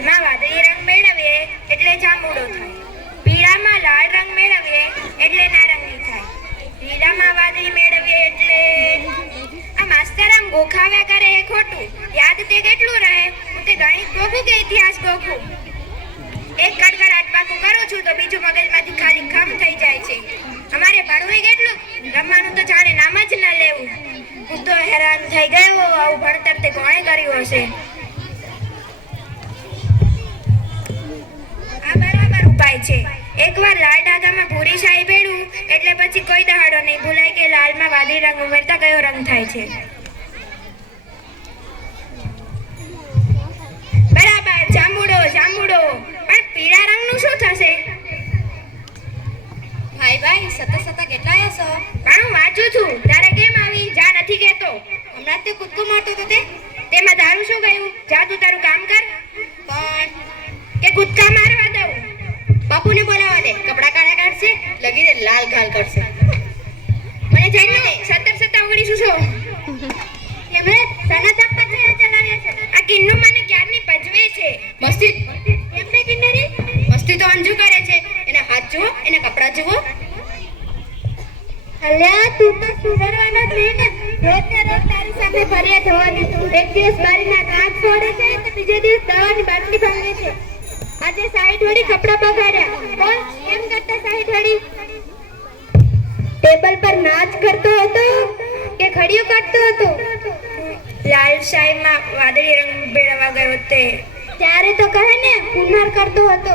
લાલમાં વાદળી રંગ મેળવીએ એટલે જાંબુડો થાય. પીળામાં લાલ રંગ મેળવીએ એટલે નારંગી થાય. લીલામાં વાદળી મેળવીએ એટલે આ માસ્તર આમ ગોખાવ્યા કરે એ ખોટું. યાદ તે કેટલું રહે? હું તે ગણિત ગોખું કે ઇતિહાસ ગોખું? એક કડકડાટ પાકું કરું છું તો બીજું મગજમાંથી ખાલી ખમ થઈ જાય છે. અમારે ભણવું કેટલું? રમવાનું તો જાણે નામ જ ન લેવું. હું તો હેરાન થઈ ગયો આવું ભણતર તે કોણે કર્યું હશે? બરાબર છે. એકવાર લાલ ડાઘામાં ભૂરી શાહી ભેળું એટલે પછી કોઈ દહાડો નહીં. ભૂલાય કે લાલમાં વાદળી રંગ ઉમેરતા કયો રંગ થાય છે? બરાબર જાંબુડો જાંબુડો. પણ પીળા રંગનું શું થશે? ભાઈ ભાઈ સતત સતત કેટલા હશો? પણ હું વાંચું છું. તારે કેમ આવી? જા નથી કહેતો. હમણાં તે કૂદકો મારતો હતો તે. તેમાં તારું શું ગયું? જા તું તારું કામ કર. પણ કે કૂદકા મારવા દઉં? બાપુને બોલાવા દે. કપડા કાળા કાઢશે, લગીને લાલ ગાલ કરશે. મને જઈને સત્તર સત્તા ઓગણીસો છો? એમણે સનત પછી ચલાવ્યા છે. આ કિન્નુ મને ક્યારની પજવે છે? મસ્તી એમને કિન્નરી? મસ્તી તો અંજુ કરે છે. એના હાથ જુઓ, એના કપડા જુઓ. અલ્યા, તું તો સુધરવાનો જ નહીં ને. રોજ ને રોજ તારી સામે ફરિયાદ હોવાની. એક દિવસ બારીના કાચ ફોડે છે તો બીજે દિવસ દવાની બાટલી ભાંગે છે આજે સાઈઠ વળી કપડા બગાડ્યા બોલ એમ કરતા સાઈઠ વળી ટેબલ પર નાચ કરતો હતો કે ખડીયું કાઢતો હતો? લાલ શાહીમાં વાદળી રંગ ભેળવા ગયો તે. ત્યારે તો કહે ને કુમાર કરતો હતો.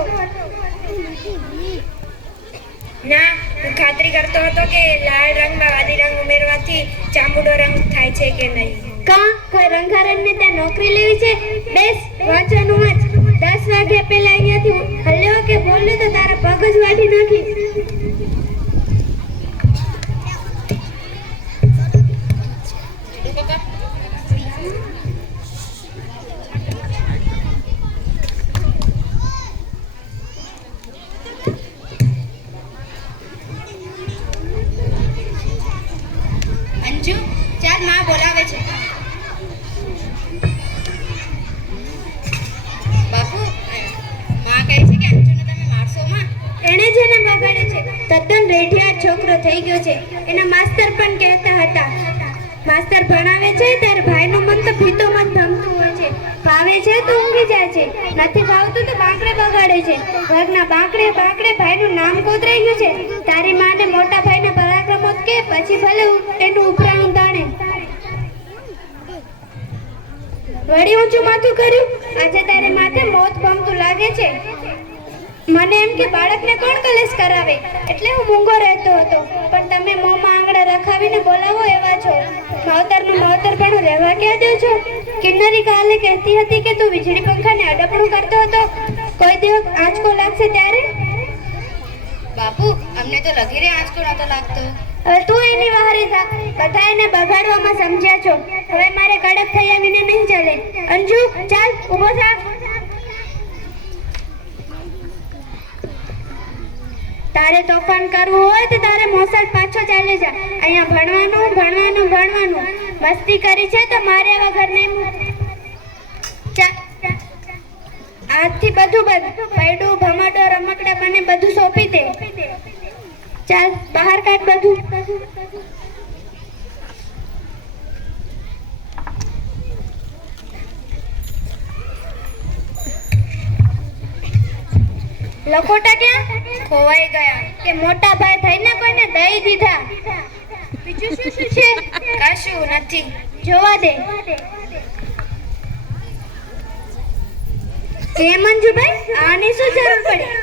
ના, હું ખાતરી કરતો હતો કે લાલ રંગમાં વાદળી રંગ ઉમેરવાથી ચામુડો રંગ થાય છે કે નહીં? કા, કોઈ રંગારણને ત્યાં નોકરી લેવી છે? બેસ, વાંચવાનું વાંચ. વાગ્યા પહેલા અહીંયાથી હલ્યો કે બોલ્યો તો તારા પગ જ વાટી નાખી. તદ્દન રેઢિયા છોકરો થઈ ગયો છે. એના માસ્તર પણ કહેતા હતા. માસ્તર ભણાવે છે ત્યારે ભાઈનું મન તો ભીતો મન ભમતું હોય છે. ભાવે છે તો ઊંઘી જાય છે. નથી ભાવતું તો બાંકડે બગાડે છે. વર્ગના બાંકડે બાંકડે ભાઈનું નામ કોતરાઈ ગયું છે. તારી માને મોટા ભાઈને પરાક્રમોત કે પછી ભલે એનું ઉપરાણું તાણે. વળી ઊંચું માથું કર્યું આજે તારે માથે મોત ભમતું લાગે છે. મને એમ કે બાળકને કોણ કલેશ કરાવે? એટલે હું મૂંગો રહેતો હતો. પણ તમે મોંમાં આંગળા રખાવીને બોલાવો એવા છો. માવતરનું માવતર પણ રહેવા ક્યાં દો છો? કિન્નરી કાલે કહેતી હતી કે તું વીજળી પંખાને અડપણું કરતો હતો. કોઈ દિવસ આંચકો લાગશે ત્યારે? બાપુ અમને તો લગીરે આંચકો નતો લાગતો. હવે તું એની વહારે થા. બધા એને બગાડવામાં સમજ્યા છો. હવે મારે કડક થયા વિને નહીં ચાલે. અંજુ ચાલ ઊભો થા. તારે તોફાન કરવું હોય તો તારે મોસલ પાછો ચાલે જા. અહીંયા ભણવાનું ભણવાનું ભણવાનું. મસ્તી કરી છે તો મારે વગર નહીં આજથી બધું બંધ. પૈડું, ભમરડો, રમકડા મને બધું સોંપી દે. ચાલ, બહાર કાઢ બધું. લખોટા ક્યાં? ખોવાઈ ગયા. કે મોટા ભાઈ થઈને કોઈને દઈ દીધા. બીજું શું શું છે? કશું નથી. જોવા દે. કેમ મંજુભાઈ, આની શું જરૂર પડી?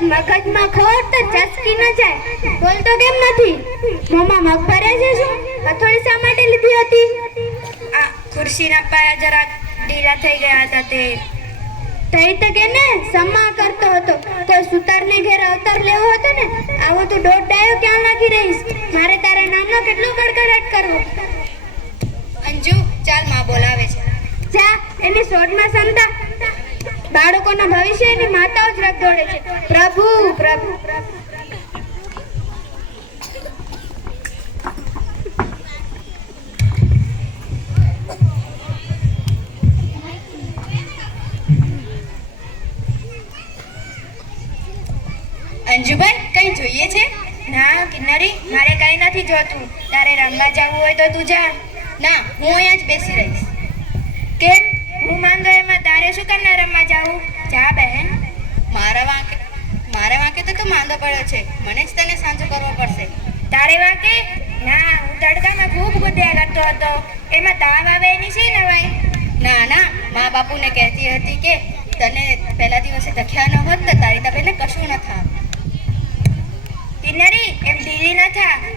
જ મગજમાં ખોટ તો ચસકી ન જાય. બોલતો કેમ નથી? મોમાં મગ ભરે છે શું? હથોડી શા માટે લીધી હતી? આ ખુરશીના પાયા જરા ઢીલા થઈ ગયા હતા તે. થઈ તો કે ને સમા કરતો હતો. કોઈ સુતારને ઘેર અવતાર લેવો હતો ને આવો તું દોઢ ડાયો ક્યાં નાખી રહીશ? મારે તારા નામનો કેટલો ગડગડાટ કરવો? અંજુ ચાલમાં બોલાવે છે. જા એની શોધમાં સંતા. બાળકોના ભવિષ્ય એની માતાઓ જ રગ દોડે છે પ્રભુ પ્રભુ. કિન્નરી મારે કઈ નથી જોતું. તારે રમવા જવું હોય તો તું જા. ના હું અહીંયા જ બેસી રહીશ. કેમ? હું માંગો એમાં તારે શું કરને રમવા જાવું? જા બહેન મારા વાંકે મારા વાંકે તો તું માંદો પડ્યો છે. મને જ તને સાંજો કરવો પડશે. તારે વાંકે? ના હું તડકામાં ખૂબ ગુદ્યા કરતો હતો. એમાં તાવ આવે એની ને નવાઈ ના ના મા બાપુને કહેતી હતી કે તને પહેલા દિવસે દખ્યા ન હોત તો તારી તમે કશું ન થાત. કિન્નરી એમ ઢીલી ન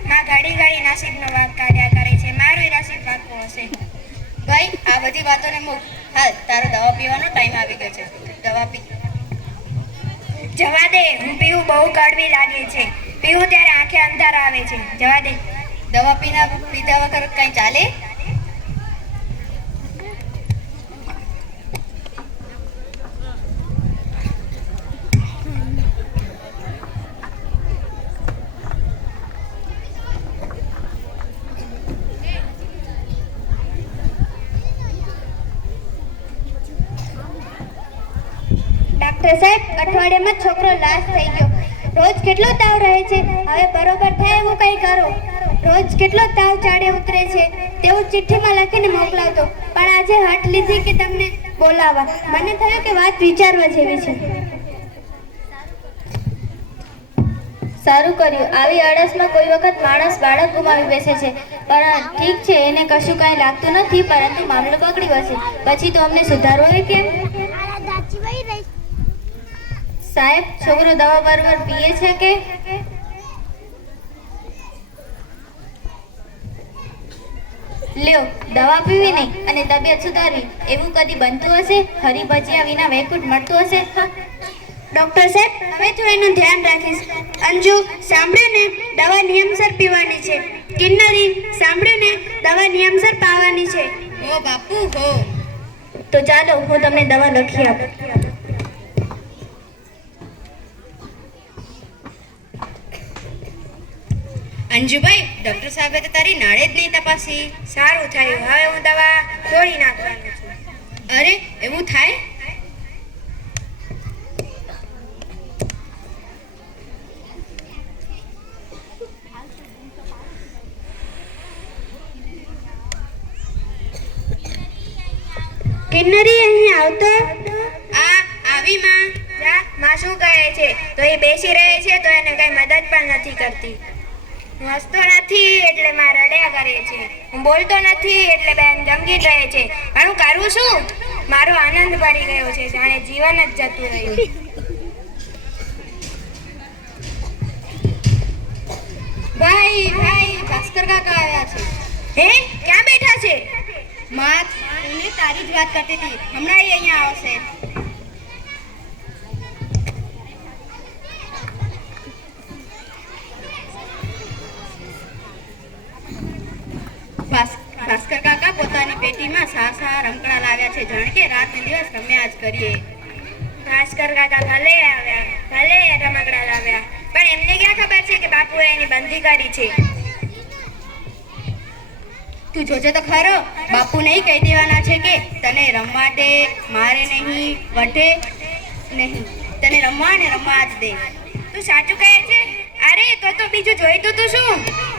માં ઘડી ઘડી નસીબનો વાક કાઢ્યા કરે છે. મારું નસીબ વાંકું હશે. ભાઈ, આ બધી વાતોને મૂક. હાલ, તારો દવા પીવાનો ટાઈમ આવી ગયો છે. દવા પી. જવા દે. હું પીવું બહુ કડવી લાગે છે. પીવું ત્યારે આંખે અંધાર આવે છે. જવા દે. દવા પીના પીધા વગર કંઈ ચાલે? ડાક્ટર સાહેબ, અઠવાડિયામાં છોકરો લાશ થઈ ગયો. રોજ કેટલો તાવ રહે છે? હવે બરોબર થાય એવું કંઈ કરો. રોજ કેટલો તાવ ચાડે ઉતરે છે, તેવું ચિઠ્ઠીમાં લખીને મોકલાવતો. પણ આજે હાટ લીધી કે તમને બોલાવા મને થયું કે વાત વિચારવા જેવી છે. સારું કર્યું. આવી આળસમાં કોઈ વખત માણસ બાળક ગુમાવી બેસે છે. પણ ઠીક છે, એને કશું કાંઈ લાગતું નથી, પરંતુ મામલો બગડી વસે પછી તો અમને સુધારવો હોય કેમ? સાહેબ છોકરો દવા બરોબર પીએ છે કે? લ્યો દવા પીવી નહીં અને તબિયત સુધારવી એવું કદી બનતું હશે? હરી ભજીયા વિના વૈકુટ મળતું હશે? ડોક્ટર સાહેબ હવે તો એનું ધ્યાન રાખીશ. અંજુ સાંભળ્યું ને દવા નિયમસર પીવાની છે. કિન્નરી સાંભળ્યું ને દવા નિયમસર પાવાની છે. ઓ બાપુ હો. તો ચાલો હું તમને દવા લખી આપું. અંજુભાઈ ડૉક્ટર સાહેબે તો તારી નાળે જ નહીં તપાસી. સારું થયું હવે હું દવા છોડી નાખવાનું છું. અરે એવું થાય? કિન્નરી અહીં આવતો? આ આવી માં. જા માં શું કહે છે? તો એ બેસી રહે છે તો એને કઈ મદદ પણ નથી કરતી. હસતો નથી એટલે માં રડ્યા કરે છે. હું બોલતો નથી એટલે બેન ગમગીત રહે છે પણ હું કરું શું? મારો આનંદ ભરી ગયો છે, જાણે જીવન જ જતું રહ્યું. ભાઈ ભાઈ, ભાસ્કર કાકા આવ્યા છે. હે, ક્યાં બેઠા છે? માં એને તારી જ વાત કરતી હતી. હમણાં એ અહીંયા આવશે ભાસ- ભાસ્કર કાકા પોતાની પેટીમાં સા સા રમકડા લાવ્યા છે. જાણ કે રાત દિવસ રમ્યા જ કરીએ. ભાસ્કર કાકા ભલે આવ્યા, ભલે રમકડા લાવ્યા. પણ એમને ક્યાં ખબર છે કે બાપુએ એની બંધી કરી છે? તું જોજે તો ખરો. બાપુ નહીં કહી દેવાના છે કે તને રમવા દે, મારે નહીં વટે નહીં. તને રમવા ને રમવા જ દે. તું સાચું કહે છે? અરે, તો તો બીજું જોઈતું તું શું?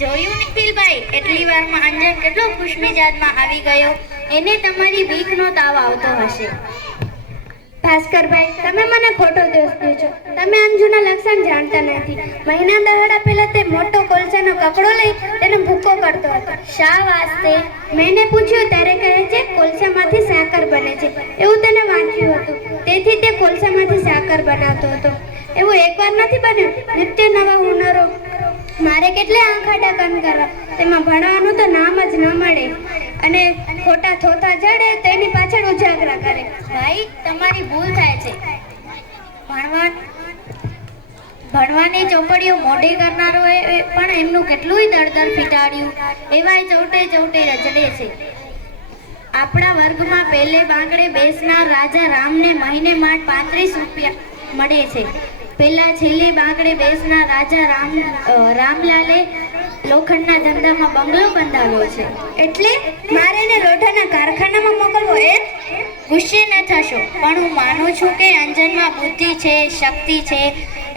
જોયું નિખિલભાઈ? એટલી વારમાં અંજન કેટલો ખુશમિજાજમાં આવી ગયો. એને તમારી બીકનો તાવ આવતો હશે. ભાસ્કરભાઈ, તમે મને ખોટો દોષ દો છો. તમે અંજુના લક્ષણ જાણતા નથી. મહિના દહાડા પહેલા તે મોટો કોલસાનો કકડો લઈ તેને ભૂકો કરતો હતો. શા વાસ્તે? મેં પૂછ્યું ત્યારે કહે છે, કોલસામાંથી સાકર બને છે. એવું તેને વાંચ્યું હતું. તેથી તે કોલસામાંથી સાકર બનાવતો હતો. એવું એકવાર નથી બન્યું? નિત્ય નવા હુનરો મારે કેટલે આંખાટા કામ કરવા? તેમાં ભણવાનું તો નામ જ ન મળે. અને ખોટા થોથા જડે તેની પાછળ ઉજાગરા કરે. ભાઈ, તમારી ભૂલ થાય છે. ભણવા ભણવાની ચોપડીઓ મોઢી કરનારો એ પણ એમનું કેટલુંય દળદળ ફીટાડ્યું. એવાય ચૌટે ચૌટે રજડે છે. આપણા વર્ગમાં પહેલે બાંગડે બેસનાર રાજા રામને મહિને માંડ પાંત્રીસ રૂપિયા મળે છે. પેલા છેલ્લે બાંકડે બેસના રાજા રામ રામલાલે લોખંડના ધંધામાં બંગલો બંધાવ્યો છે. એટલે મારે એને લોઢાના કારખાનામાં મોકલવો એ ગુસ્સે ન થશો. પણ હું માનું છું કે અંજનમાં બુદ્ધિ છે, શક્તિ છે,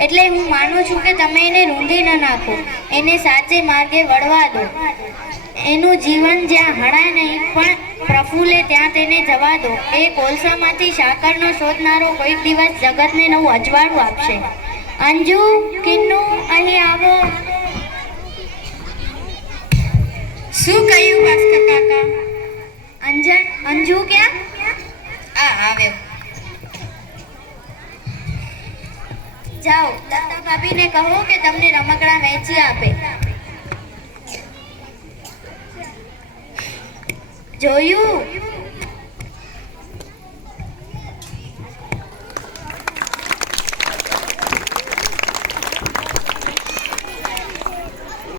એટલે હું માનું છું કે તમે એને રૂંધી ન નાખો. એને સાચે માર્ગે વળવા દો. એનું જીવન જ્યાં હણાય નહીં, પણ પ્રફુલ્લે ત્યાં તેને જવા દો. એ કોલસામાંથી સાકરનો શોધનારો કોઈક દિવસ જગતને નવું અજવાળું આપશે. અંજુ કિન્નુ અહીં આવો. શું કહ્યું ભાસ્કર કાકા? અંજન અંજુ ક્યાં? આ આવ્યો જાઓ દાદા ભાભીને કહો કે તમને રમકડા વેચી આપે. જોયું?